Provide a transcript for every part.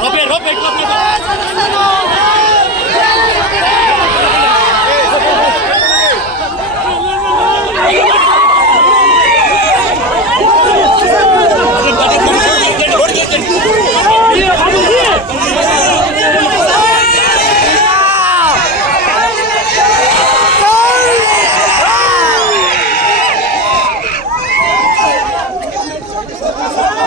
Robert, Robert, Robert!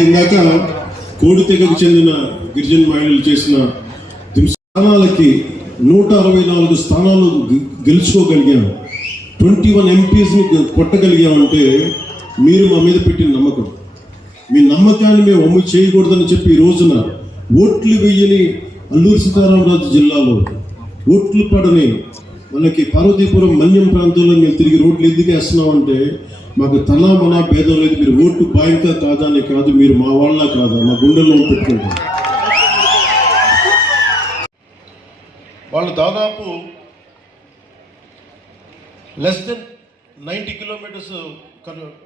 ఇందాక కోడి తెగకు చెందిన గిరిజన మహిళలు చేసిన స్థానాలకి నూట అరవై నాలుగు స్థానాలు గె- ట్వంటీ వన్ ఎంపీస్ని కొట్టగలిగామంటే మీరు మా మీద పెట్టిన నమ్మకం. మీ నమ్మకాన్ని మేము అమ్ము చేయకూడదని చెప్పి ఈ రోజున ఓట్లు వెయ్యని అల్లూరు సీతారామరాజు జిల్లాలో ఓట్లు పడని మనకి పార్వతీపురం మన్యం ప్రాంతంలో మేము తిరిగి రోడ్లు ఎందుకు వేస్తున్నాం అంటే మాకు తలా మన భేదం లేదు మీరు ఓటు బాయింకా కాదా అని కాదు మీరు మా వాళ్ళ కాదా మా గుండెల్లో పెట్టుకుంటాం వాళ్ళు దాదాపు లెస్ దెన్ నైంటీ కిలోమీటర్స్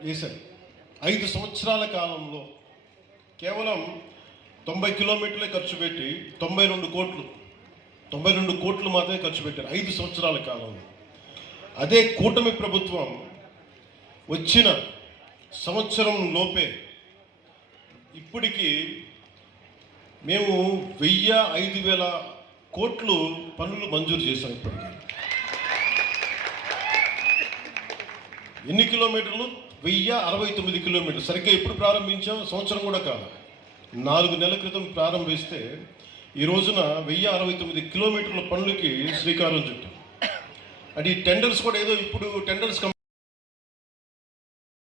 వేశారు. ఐదు సంవత్సరాల కాలంలో కేవలం తొంభై కిలోమీటర్లే ఖర్చు పెట్టి తొంభై రెండు కోట్లు తొంభై రెండు కోట్లు మాత్రమే ఖర్చు పెట్టారు. ఐదు సంవత్సరాల కాలంలో అదే కూటమి ప్రభుత్వం వచ్చిన సంవత్సరం లోపే ఇప్పటికి మేము వెయ్యి ఐదు వేల కోట్లు పనులు మంజూరు చేశాం ఇప్పటికి. ఎన్ని కిలోమీటర్లు? వెయ్యి అరవై తొమ్మిది కిలోమీటర్లు. సరిగ్గా ఎప్పుడు ప్రారంభించాం? సంవత్సరం కూడా కాదు నాలుగు నెలల క్రితం ప్రారంభిస్తే ఈ రోజున వెయ్యి అరవై తొమ్మిది కిలోమీటర్ల పనులకి శ్రీకారం చుట్టాం. అంటే ఈ టెండర్స్ కూడా ఏదో ఇప్పుడు టెండర్స్